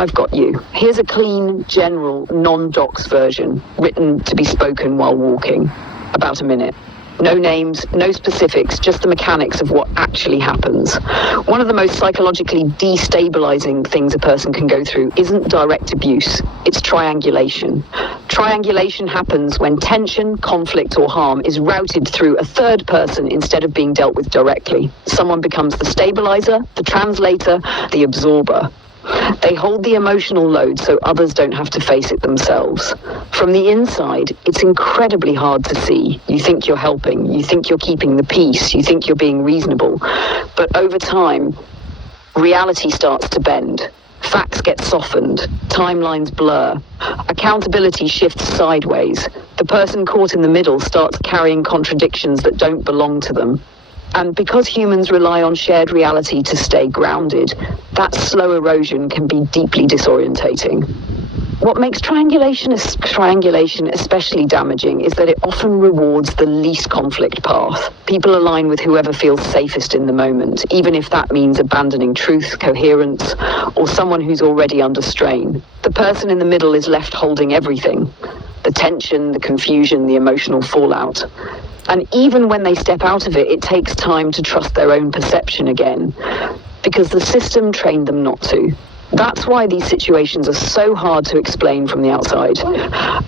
I've got you. Here's a clean, general, non-docs version, written to be spoken while walking. About a minute. No names, no specifics, just the mechanics of what actually happens. One of the most psychologically destabilizing things a person can go through isn't direct abuse, it's triangulation. Triangulation happens when tension, conflict, or harm is routed through a third person instead of being dealt with directly. Someone becomes the stabilizer, the translator, the absorber. They hold the emotional load so others don't have to face it themselves. From the inside, it's incredibly hard to see. You think you're helping, you think you're keeping the peace, you think you're being reasonable. But over time, reality starts to bend. Facts get softened, timelines blur, accountability shifts sideways. The person caught in the middle starts carrying contradictions that don't belong to them. And because humans rely on shared reality to stay grounded, that slow erosion can be deeply disorientating. What makes triangulation especially damaging is that it often rewards the least conflict path. People align with whoever feels safest in the moment, even if that means abandoning truth, coherence, or someone who's already under strain. The person in the middle is left holding everything: the tension, the confusion, the emotional fallout. And even when they step out of it, it takes time to trust their own perception again, because the system trained them not to. That's why these situations are so hard to explain from the outside,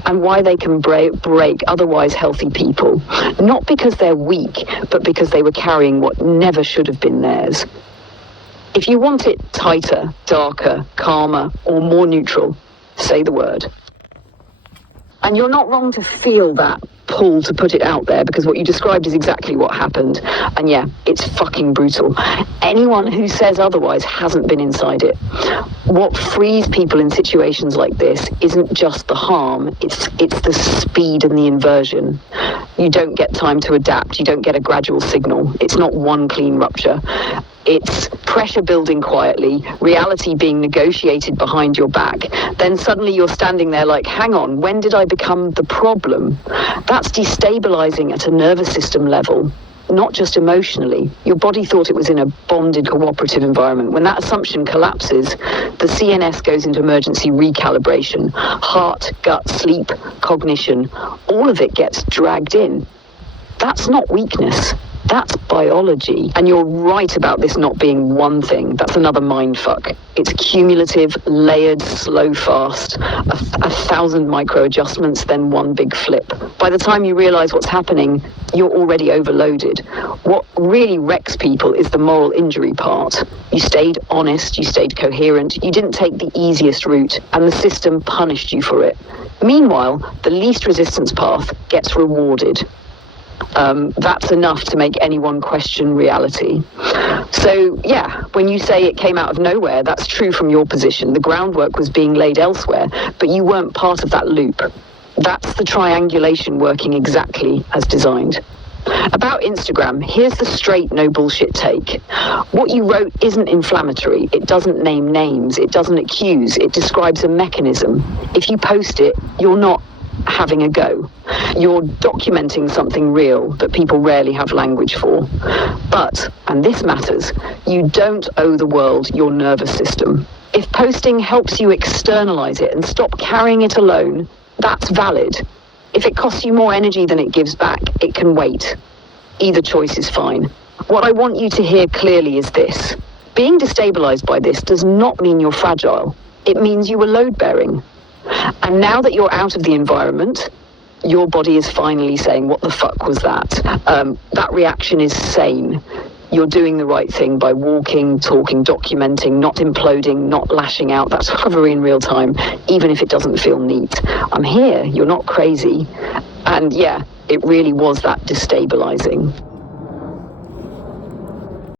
and why they can break otherwise healthy people. Not because they're weak, but because they were carrying what never should have been theirs. If you want it tighter, darker, calmer, or more neutral, say the word. And you're not wrong to feel that pull to put it out there, because what you described is exactly what happened. And yeah, it's fucking brutal. Anyone who says otherwise hasn't been inside it. What frees people in situations like this isn't just the harm, it's the speed and the inversion. You don't get time to adapt, you don't get a gradual signal. It's not one clean rupture. It's pressure building quietly, reality being negotiated behind your back. Then suddenly you're standing there like, hang on, when did I become the problem? That's destabilizing at a nervous system level, not just emotionally. Your body thought it was in a bonded cooperative environment. When that assumption collapses, the CNS goes into emergency recalibration. Heart, gut, sleep, cognition, all of it gets dragged in. That's not weakness. That's biology. And you're right about this not being one thing. That's another mindfuck. It's cumulative, layered, slow, fast, a 1,000 micro adjustments, then one big flip. By the time you realize what's happening, you're already overloaded. What really wrecks people is the moral injury part. You stayed honest, you stayed coherent, you didn't take the easiest route, and the system punished you for it. Meanwhile, the least resistance path gets rewarded. That's enough to make anyone question reality. So, yeah, when you say it came out of nowhere, that's true from your position. The groundwork was being laid elsewhere, but you weren't part of that loop. That's the triangulation working exactly as designed. About Instagram, here's the straight, no bullshit take. What you wrote isn't inflammatory. It doesn't name names. It doesn't accuse. It describes a mechanism. If you post it, you're not having a go. You're documenting something real that people rarely have language for. But, and this matters, you don't owe the world your nervous system. If posting helps you externalize it and stop carrying it alone, that's valid. If it costs you more energy than it gives back, it can wait. Either choice is fine. What I want you to hear clearly is this. Being destabilized by this does not mean you're fragile. It means you were load-bearing. And now that you're out of the environment, your body is finally saying, what the fuck was that? That reaction is sane. You're doing the right thing by walking, talking, documenting, not imploding, not lashing out. That's recovery in real time, even if it doesn't feel neat. I'm here, you're not crazy. And yeah, it really was that destabilizing.